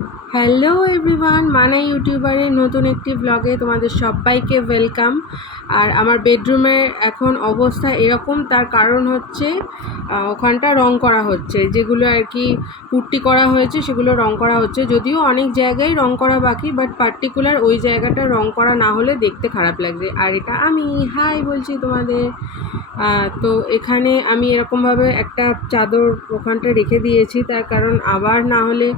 Hello everyone, মানা ইউটিউবারের নতুন একটি ব্লগে তোমাদের সবাইকে ওয়েলকাম। আর আমার বেডরুমের এখন অবস্থা এরকম, তার কারণ হচ্ছে ওখানটা রং করা হচ্ছে, যেগুলো আর কি পুট্টি করা হয়েছে সেগুলো রং করা হচ্ছে। যদিও অনেক জায়গায় রং করা বাকি, বাট পার্টিকুলার ওই জায়গাটা রং করা না হলে দেখতে খারাপ লাগছে। আর এটা আমি হাই বলছি তোমাদের। তো এখানে আমি এরকমভাবে একটা চাদর ওখানটা রেখে দিয়েছি, তার কারণ আবার না হলে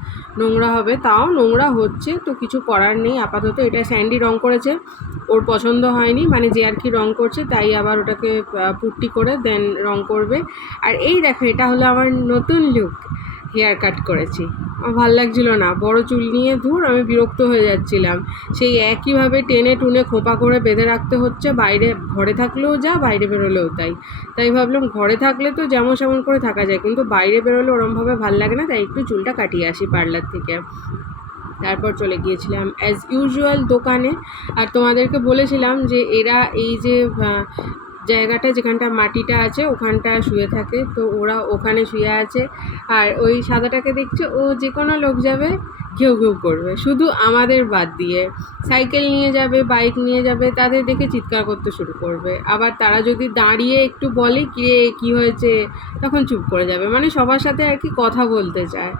নোংরা হবে। তাও নোংরা হচ্ছে, তো কিছু করার নেই আপাতত। এটা স্যান্ডি রং করেছে, ওর পছন্দ হয়নি, মানে যে আর কি রং করছে, তাই আবার ওটাকে পুট্টি করে দেন রং করবে। আর এই দেখো, এটা হলো আমার নতুন লুক। হেয়ার কাট করেছি, আমার ভালো লাগছিল না, বড় চুল নিয়ে ধুর আমি বিরক্ত হয়ে যাচ্ছিলাম। সেই একইভাবে টেনে টুনে খোপা করে বেঁধে রাখতে হচ্ছে, বাইরে ঘরে থাকলেও যা, বাইরে বেরোলেও তাই। তাই ভাবলাম ঘরে থাকলে তো যেমন সেমন করে থাকা যায়, কিন্তু বাইরে বেরোলে ওরমভাবে ভাল লাগে না, তাই একটু চুলটা কাটিয়ে আসি পার্লার থেকে। তারপর চলে গিয়েছিলাম অ্যাজ ইউজুয়াল দোকানে। আর তোমাদেরকে বলেছিলাম যে এরা এই যে জায়গাটা যেখানটা মাটিটা আছে ওখানটা শুয়ে থাকে, তো ওরা ওখানে শুয়ে আছে। আর ওই সাদাটাকে দেখছে, ও যে কোনো লোক যাবে ঘেউ ঘেউ করবে, শুধু আমাদের বাদ দিয়ে। সাইকেল নিয়ে যাবে, বাইক নিয়ে যাবে, তাদের দেখে চিৎকার করতে শুরু করবে। আবার তারা যদি দাঁড়িয়ে একটু বলে কী হয়েছে, তখন চুপ করে যাবে, মানে সবার সাথে আর কি কথা বলতে চায়।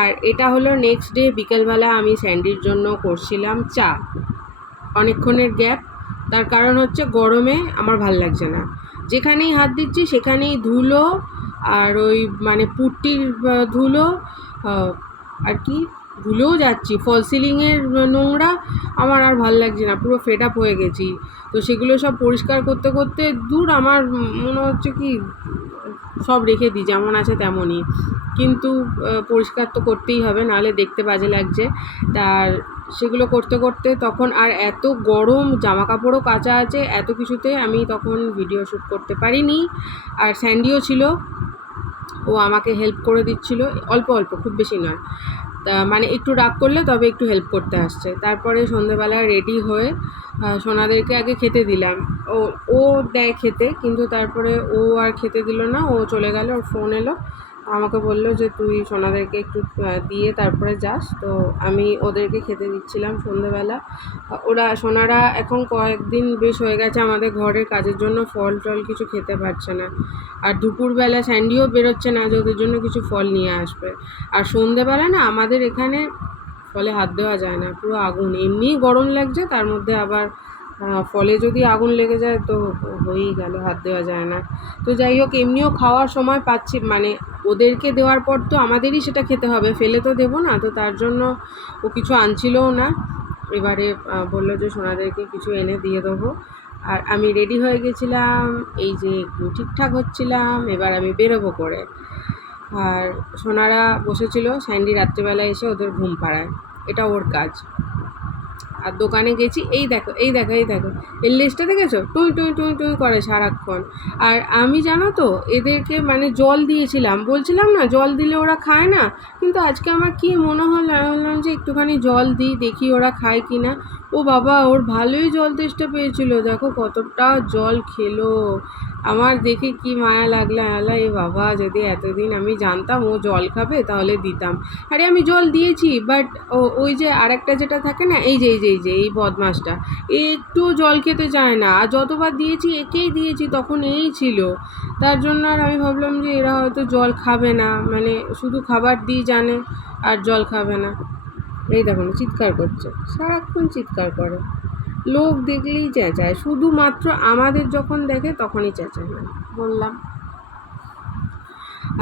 আর এটা হলো নেক্সট ডে বিকেলবেলা, আমি স্যান্ডির জন্য করছিলাম চা। অনেকক্ষণের গ্যাপ, তার কারণ হচ্ছে গরমে আমার ভাল লাগছে না, যেখানেই হাত দিচ্ছি সেখানেই ধুলো। আর ওই মানে পুট্টির ধুলো, আর কি ভুলেও যাচ্ছি, ফল সিলিংয়ের নোংরা। আমার আর ভাল লাগছে না, পুরো ফেড আপ হয়ে গেছি। তো সেগুলো সব পরিষ্কার করতে করতে দূর, আমার মনে হচ্ছে কি সব রেখে দিই যেমন আছে তেমনই, কিন্তু পরিষ্কার তো করতেই হবে, নাহলে দেখতে বাজে লাগছে। তার সেগুলো করতে করতে তখন আর এত গরম, জামা কাপড়ও কাচা আছে, এত কিছুতে আমি তখন ভিডিও শ্যুট করতে পারিনি। আর স্যান্ডিও ছিল, ও আমাকে হেল্প করে দিচ্ছিল অল্প অল্প, খুব বেশি নয়। তা মানে একটু রাগ করলে তবে একটু হেল্প করতে আসছে। তারপরে সন্ধেবেলা রেডি হয়ে সোনাদেরকে আগে খেতে দিলাম। ও ও দেয় খেতে, কিন্তু তারপরে ও আর খেতে দিল না, ও চলে গেল। ওর ফোন এলো, আমাকে বললো যে তুই সোনাদেরকে একটু দিয়ে তারপরে যাস। তো আমি ওদেরকে খেতে দিচ্ছিলাম সন্ধেবেলা। ওরা সোনারা এখন কয়েকদিন বেশ হয়ে গেছে আমাদের ঘরের কাজের জন্য ফল টল কিছু খেতে পারছে না। আর দুপুরবেলা স্যান্ডিও বেরোচ্ছে না যে ওদের জন্য কিছু ফল নিয়ে আসবে। আর সন্ধেবেলা না আমাদের এখানে ফলে হাত দেওয়া যায় না, পুরো আগুন। এমনিই গরম লাগছে, তার মধ্যে আবার ফলে যদি আগুন লেগে যায় তো হয়েই গেল, হাত দেওয়া যায় না। তো যাই হোক, এমনিও খাওয়ার সময় পাচ্ছি, মানে ওদেরকে দেওয়ার পর তো আমাদেরই সেটা খেতে হবে, ফেলে তো দেবো না। তো তার জন্য ও কিছু আনছিলও না। এবারে বললো যে সোনাদেরকে কিছু এনে দিয়ে দেবো। আর আমি রেডি হয়ে গেছিলাম, এই যে একটু ঠিকঠাক হচ্ছিলাম, এবার আমি বেরোবো করে। আর সোনারা বসেছিল, স্যান্ডি রাত্রিবেলা এসে ওদের ঘুম পাড়ায়, এটা ওর কাজ। আর দোকানে গেছি, এই দেখো এই দেখো এই দেখো, এর লেজটা দেখেছো, টুই টুই টুই টুই করে সারাক্ষণ। আর আমি জানো তো এদেরকে মানে জল দিয়েছিলাম, বলছিলাম না জল দিলে ওরা খায় না, কিন্তু আজকে আমার কি মনে হলো, আমি বললাম যে একটুখানি জল দিই, দেখি ওরা খায় কি না। ও বাবা, ওর ভালোই জল তেষ্টা পেয়েছিল, দেখো কতটা জল খেলো। আমার দেখে কি মায়া লাগলো, আলা এ বাবা, যদি এতদিন আমি জানতাম ও জল খাবে তাহলে দিতাম। আরে আমি জল দিয়েছি, বাট ওই যে আরেকটা যেটা থাকে না, এই যে এই বদমাসটা, একটু জল খেতে চায় না। আর যতবার দিয়েছি একেই দিয়েছি, তখন এই ছিল। তার জন্য আর আমি ভাবলাম যে এরা হয়তো জল খাবে না, মানে শুধু খাবার দিই জানে, আর জল খাবে না। এই দেখুন চিৎকার করছে, সারাক্ষণ চিৎকার করে, লোক দেখলেই চেঁচায়, শুধুমাত্র আমাদের যখন দেখে তখনই চেঁচায় না, বললাম।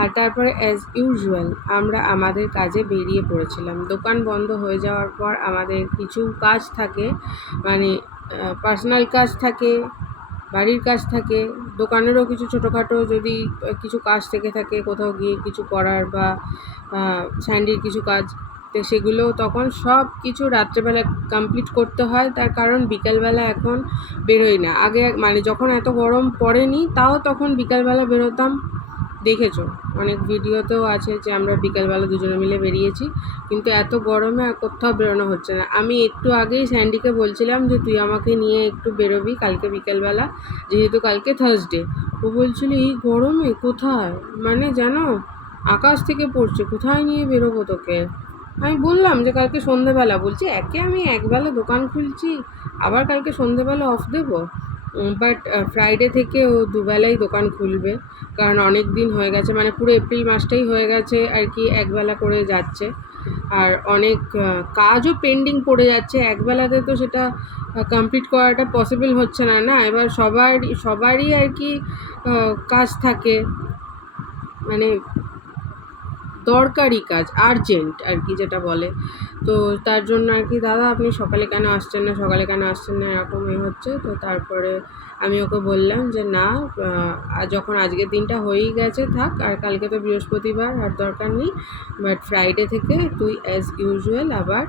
আর তারপরে অ্যাজ ইউজুয়াল আমরা আমাদের কাজে বেরিয়ে পড়েছিলাম। দোকান বন্ধ হয়ে যাওয়ার পর আমাদের কিছু কাজ থাকে, মানে পার্সোনাল কাজ থাকে, বাড়ির কাজ থাকে, দোকানেরও কিছু ছোটোখাটো যদি কিছু কাজ থেকে থাকে, কোথাও গিয়ে কিছু করার, বা স্যান্ডির কিছু কাজ, তো সেগুলো তখন সব কিছু রাত্রেবেলা কমপ্লিট করতে হয়। তার কারণ বিকালবেলা এখন বেরোই না, আগে মানে যখন এত গরম পড়েনি তাও তখন বিকালবেলা বেরোতাম, দেখেছো অনেক ভিডিওতেও আছে যে আমরা বিকালবেলা দুজনে মিলে বেরিয়েছি। কিন্তু এত গরমে আর কোথাও বেরোনো হচ্ছে না। আমি একটু আগেই স্যান্ডিকে বলছিলাম যে তুই আমাকে নিয়ে একটু বেরোবি কালকে বিকালবেলা, যেহেতু কালকে থার্সডে। ও বলছিল এই গরমে কোথায়, মানে জানো আকাশ থেকে পড়ছে, কোথায় নিয়ে বেরোবো তোকে। আমি বললাম যে কালকে সন্ধেবেলা, বলছি একে আমি একবেলা দোকান খুলছি, আবার কালকে সন্ধেবেলা অফ দেবো। বাট ফ্রাইডে থেকে ও দুবেলাই দোকান খুলবে, কারণ অনেক দিন হয়ে গেছে, মানে পুরো এপ্রিল মাসটাই হয়ে গেছে আর কি একবেলা করে যাচ্ছে। আর অনেক কাজও পেন্ডিং পড়ে যাচ্ছে, একবেলাতে তো সেটা কমপ্লিট করাটা পসিবল হচ্ছে না। না, এবার সবারই আর কি কাজ থাকে, মানে দরকারি কাজ, আর্জেন্ট আর কি যেটা বলে। তো তার জন্য আর কি, দাদা আপনি সকালে কেন আসছেন না, সকালে কেন আসছেন না, এরকমই হচ্ছে। তো তারপরে আমি ওকে বললাম যে না, যখন আজকের দিনটা হয়েই গেছে থাক, আর কালকে তো বৃহস্পতিবার, আর দরকার নেই। বাট ফ্রাইডে থেকে তুই অ্যাজ ইউজুয়াল আবার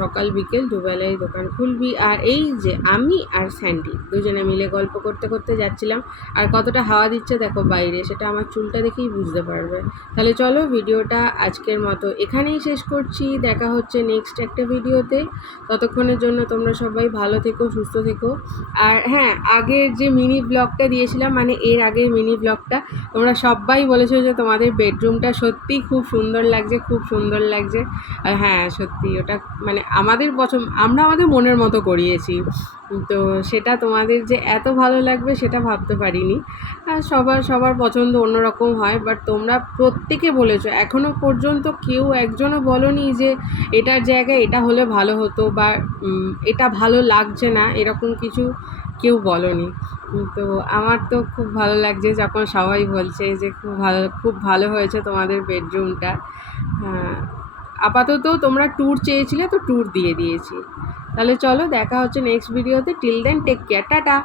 সকাল বিকেল দুবেলাই দোকান খুলবি। আর এই যে আমি আর স্যান্ডি দুজনে মিলে গল্প করতে করতে যাচ্ছিলাম, আর কতটা হাওয়া দিচ্ছে দেখো বাইরে, সেটা আমার চুলটা দেখেই বুঝতে পারবে। তাহলে চলো, ভিডিওটা আজকের মতো এখানেই শেষ করছি, দেখা হচ্ছে নেক্সট একটা ভিডিওতে। ততক্ষণের জন্য তোমরা সবাই ভালো থেকো, সুস্থ থেকো। আর হ্যাঁ, আগের যে মিনি ব্লগটা দিয়েছিলাম, মানে এর আগের মিনি ব্লগটা, তোমরা সবাই বলেছো যে তোমাদের বেডরুমটা সত্যিই খুব সুন্দর লাগছে, খুব সুন্দর লাগছে। আর হ্যাঁ, সত্যি ওটা মানে আমাদের পছন্দ, আমরা আমাদের মনের মতো করিয়েছি। তো সেটা তোমাদের যে এত ভালো লাগবে সেটা ভাবতে পারিনি। সবার পছন্দ অন্যরকম হয়, বাট তোমরা প্রত্যেকে বলেছো, এখনও পর্যন্ত কেউ একজনও বলোনি যে এটার জায়গায় এটা হলে ভালো হতো, বা এটা ভালো লাগছে না, এরকম কিছু কেউ বলোনি। তো আমার তো খুব ভালো লাগছে যখন সবাই বলছে যে খুব ভালো হয়েছে তোমাদের বেডরুমটা। হ্যাঁ, আপাতত তোমরা ট্যুর চেয়েছিলে, তো ট্যুর দিয়ে দিয়েছি। তাহলে চলো, দেখা হচ্ছে নেক্সট ভিডিওতে। Till then take care, tata.